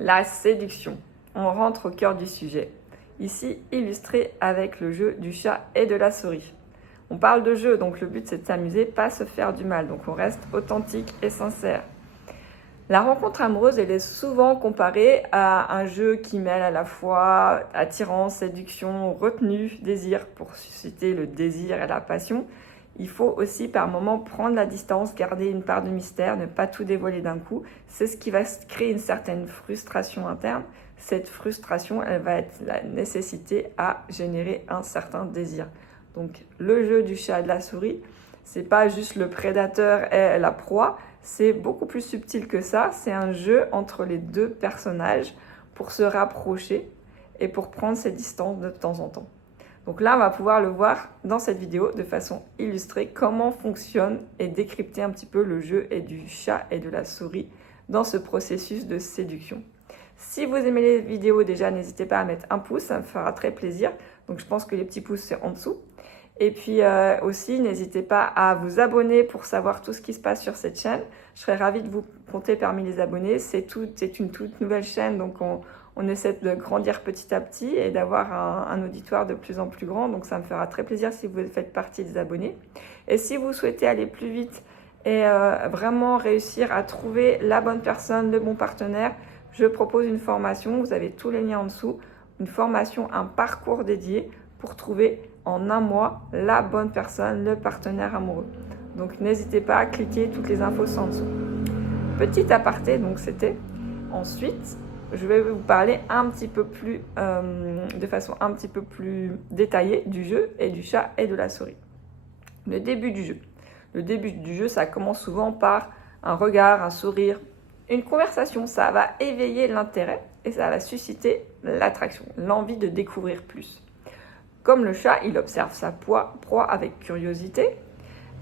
La séduction. On rentre au cœur du sujet. Ici, illustré avec le jeu du chat et de la souris. On parle de jeu, donc le but c'est de s'amuser, pas se faire du mal. Donc on reste authentique et sincère. La rencontre amoureuse, elle est souvent comparée à un jeu qui mêle à la fois attirance, séduction, retenue, désir. Pour susciter le désir et la passion, il faut aussi par moments prendre la distance, garder une part de mystère, ne pas tout dévoiler d'un coup. C'est ce qui va créer une certaine frustration interne. Cette frustration, elle va être la nécessité à générer un certain désir. Donc le jeu du chat et de la souris, c'est pas juste le prédateur et la proie, c'est beaucoup plus subtil que ça. C'est un jeu entre les deux personnages pour se rapprocher et pour prendre ses distances de temps en temps. Donc là, on va pouvoir le voir dans cette vidéo de façon illustrée, comment fonctionne et décrypter un petit peu le jeu et du chat et de la souris dans ce processus de séduction. Si vous aimez les vidéos déjà, n'hésitez pas à mettre un pouce, ça me fera très plaisir. Donc je pense que les petits pouces, c'est en dessous. Et puis aussi, n'hésitez pas à vous abonner pour savoir tout ce qui se passe sur cette chaîne. Je serais ravie de vous compter parmi les abonnés. C'est une toute nouvelle chaîne, donc on essaie de grandir petit à petit et d'avoir un auditoire de plus en plus grand. Donc ça me fera très plaisir si vous faites partie des abonnés. Et si vous souhaitez aller plus vite et vraiment réussir à trouver la bonne personne, le bon partenaire, je propose une formation. Vous avez tous les liens en dessous. Une formation, un parcours dédié pour trouver en un mois la bonne personne, le partenaire amoureux. Donc n'hésitez pas à cliquer, toutes les infos sont en dessous. Petit aparté, donc c'était. Ensuite, je vais vous parler un petit peu plus, de façon un petit peu plus détaillée du jeu et du chat et de la souris. Le début du jeu. Le début du jeu, ça commence souvent par un regard, un sourire, une conversation. Ça va éveiller l'intérêt et ça va susciter l'attraction, l'envie de découvrir plus. Comme le chat, il observe sa proie avec curiosité.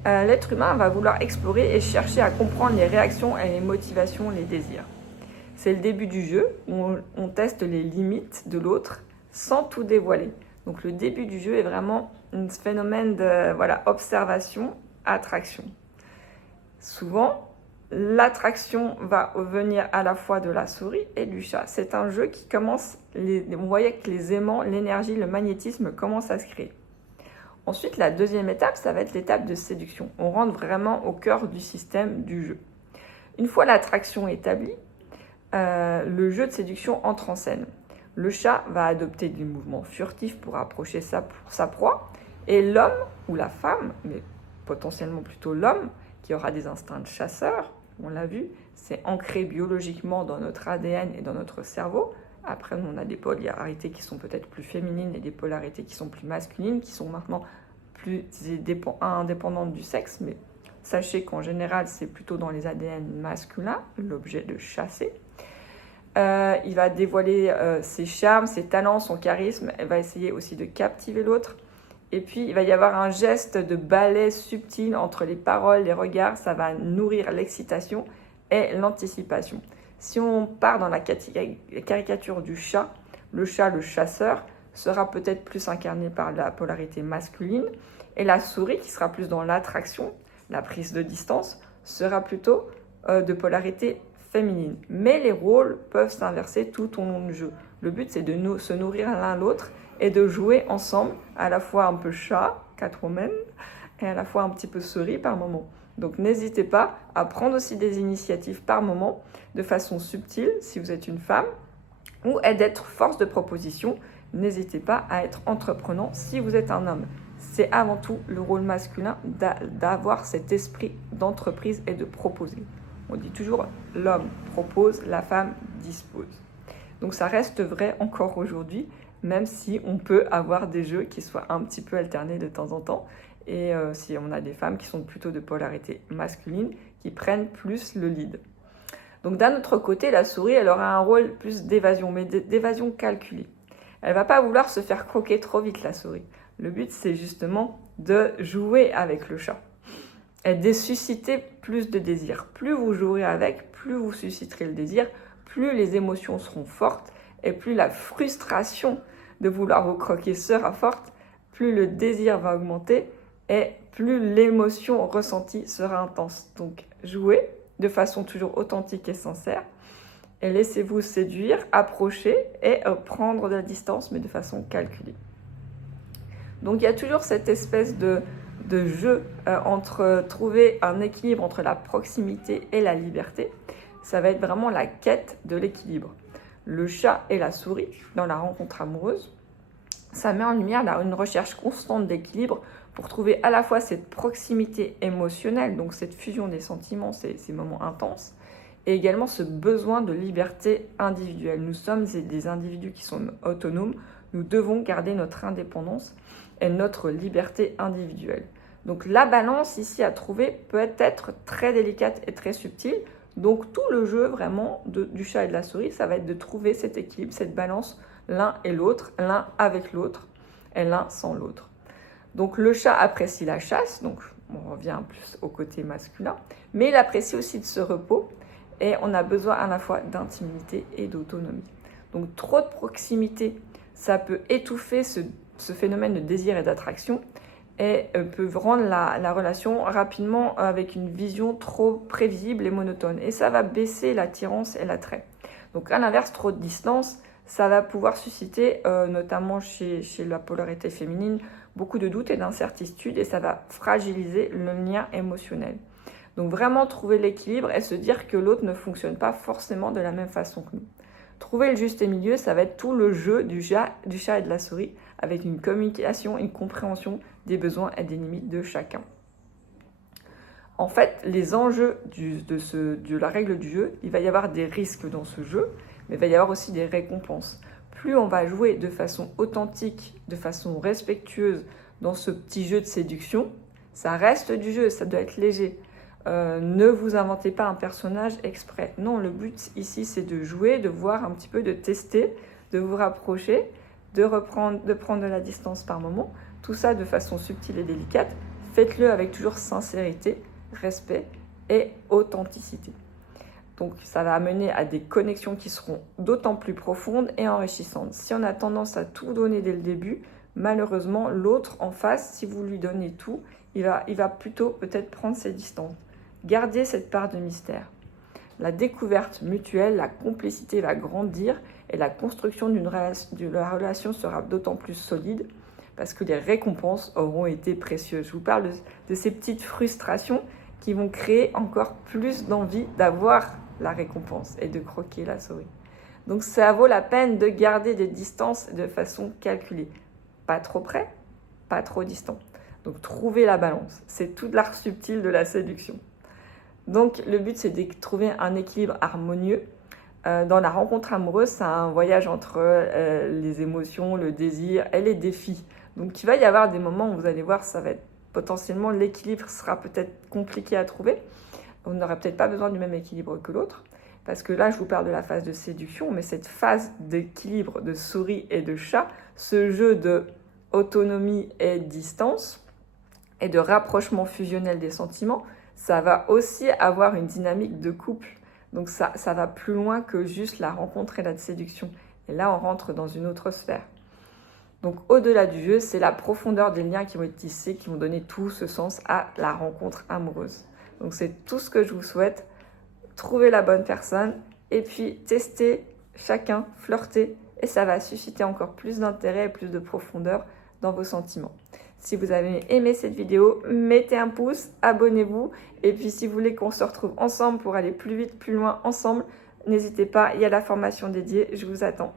L'être humain va vouloir explorer et chercher à comprendre les réactions et les motivations, les désirs. C'est le début du jeu où on teste les limites de l'autre sans tout dévoiler. Donc le début du jeu est vraiment un phénomène de observation, attraction. Souvent, l'attraction va venir à la fois de la souris et du chat. C'est un jeu qui commence, on voyait que les aimants, l'énergie, le magnétisme commencent à se créer. Ensuite, la deuxième étape, ça va être l'étape de séduction. On rentre vraiment au cœur du système du jeu. Une fois l'attraction établie, le jeu de séduction entre en scène. Le chat va adopter des mouvements furtifs pour approcher sa proie, et l'homme ou la femme, mais potentiellement plutôt l'homme, qui aura des instincts de chasseur, on l'a vu, c'est ancré biologiquement dans notre ADN et dans notre cerveau. Après, on a des polarités qui sont peut-être plus féminines et des polarités qui sont plus masculines, qui sont maintenant plus indépendantes du sexe, mais sachez qu'en général, c'est plutôt dans les ADN masculins, l'objet de chasser. Il va dévoiler ses charmes, ses talents, son charisme, il va essayer aussi de captiver l'autre. Et puis, il va y avoir un geste de ballet subtil entre les paroles, les regards. Ça va nourrir l'excitation et l'anticipation. Si on part dans la caricature du chat, le chasseur, sera peut-être plus incarné par la polarité masculine. Et la souris, qui sera plus dans l'attraction, la prise de distance, sera plutôt de polarité féminine. Mais les rôles peuvent s'inverser tout au long du jeu. Le but, c'est de se nourrir l'un l'autre et de jouer ensemble, à la fois un peu chat, Catwoman, et à la fois un petit peu souris par moment. Donc n'hésitez pas à prendre aussi des initiatives par moment, de façon subtile, si vous êtes une femme, ou d'être force de proposition. N'hésitez pas à être entreprenant si vous êtes un homme. C'est avant tout le rôle masculin d'avoir cet esprit d'entreprise et de proposer. On dit toujours l'homme propose, la femme dispose. Donc ça reste vrai encore aujourd'hui, même si on peut avoir des jeux qui soient un petit peu alternés de temps en temps. Et si on a des femmes qui sont plutôt de polarité masculine, qui prennent plus le lead. Donc d'un autre côté, la souris, elle aura un rôle plus d'évasion, mais d'évasion calculée. Elle ne va pas vouloir se faire croquer trop vite, la souris. Le but, c'est justement de jouer avec le chat et de susciter plus de désir. Plus vous jouerez avec, plus vous susciterez le désir, plus les émotions seront fortes et plus la frustration de vouloir vous croquer sera forte, plus le désir va augmenter et plus l'émotion ressentie sera intense. Donc jouez de façon toujours authentique et sincère et laissez-vous séduire, approcher et prendre de la distance, mais de façon calculée. Donc il y a toujours cette espèce de jeu entre trouver un équilibre entre la proximité et la liberté. Ça va être vraiment la quête de l'équilibre. Le chat et la souris, dans la rencontre amoureuse, ça met en lumière une recherche constante d'équilibre pour trouver à la fois cette proximité émotionnelle, donc cette fusion des sentiments, ces moments intenses, et également ce besoin de liberté individuelle. Nous sommes des individus qui sont autonomes, nous devons garder notre indépendance et notre liberté individuelle. Donc la balance ici à trouver peut être très délicate et très subtile. Donc tout le jeu vraiment du chat et de la souris, ça va être de trouver cet équilibre, cette balance, l'un et l'autre, l'un avec l'autre et l'un sans l'autre. Donc le chat apprécie la chasse, donc on revient plus au côté masculin, mais il apprécie aussi de ce repos et on a besoin à la fois d'intimité et d'autonomie. Donc trop de proximité, ça peut étouffer ce phénomène de désir et d'attraction et peut rendre la relation rapidement avec une vision trop prévisible et monotone. Et ça va baisser l'attirance et l'attrait. Donc à l'inverse, trop de distance, ça va pouvoir susciter, notamment chez la polarité féminine, beaucoup de doutes et d'incertitudes et ça va fragiliser le lien émotionnel. Donc vraiment trouver l'équilibre et se dire que l'autre ne fonctionne pas forcément de la même façon que nous. Trouver le juste milieu, ça va être tout le jeu du chat et de la souris avec une communication, une compréhension des besoins et des limites de chacun. En fait, les enjeux de la règle du jeu, il va y avoir des risques dans ce jeu, mais il va y avoir aussi des récompenses. Plus on va jouer de façon authentique, de façon respectueuse dans ce petit jeu de séduction, ça reste du jeu, ça doit être léger. Ne vous inventez pas un personnage exprès. Non, le but ici, c'est de jouer, de voir un petit peu, de tester, de vous rapprocher, de prendre de la distance par moment. Tout ça de façon subtile et délicate. Faites-le avec toujours sincérité, respect et authenticité. Donc ça va amener à des connexions qui seront d'autant plus profondes et enrichissantes. Si on a tendance à tout donner dès le début, malheureusement, l'autre en face, si vous lui donnez tout, il va plutôt peut-être prendre ses distances. Gardez cette part de mystère. La découverte mutuelle, la complicité va grandir et la construction de la relation sera d'autant plus solide parce que les récompenses auront été précieuses. Je vous parle de ces petites frustrations qui vont créer encore plus d'envie d'avoir la récompense et de croquer la souris. Donc ça vaut la peine de garder des distances de façon calculée. Pas trop près, pas trop distant. Donc trouver la balance. C'est tout l'art subtil de la séduction. Donc le but, c'est de trouver un équilibre harmonieux. Dans la rencontre amoureuse, c'est un voyage entre les émotions, le désir et les défis. Donc il va y avoir des moments où vous allez voir, ça va être potentiellement, l'équilibre sera peut-être compliqué à trouver. On n'aura peut-être pas besoin du même équilibre que l'autre. Parce que là, je vous parle de la phase de séduction, mais cette phase d'équilibre de souris et de chat, ce jeu de autonomie et distance et de rapprochement fusionnel des sentiments, ça va aussi avoir une dynamique de couple. Donc ça va plus loin que juste la rencontre et la séduction. Et là, on rentre dans une autre sphère. Donc au-delà du jeu, c'est la profondeur des liens qui vont être tissés, qui vont donner tout ce sens à la rencontre amoureuse. Donc c'est tout ce que je vous souhaite. Trouvez la bonne personne et puis testez chacun, flirtez et ça va susciter encore plus d'intérêt et plus de profondeur dans vos sentiments. Si vous avez aimé cette vidéo, mettez un pouce, abonnez-vous. Et puis si vous voulez qu'on se retrouve ensemble pour aller plus vite, plus loin ensemble, n'hésitez pas, il y a la formation dédiée, je vous attends.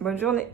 Bonne journée.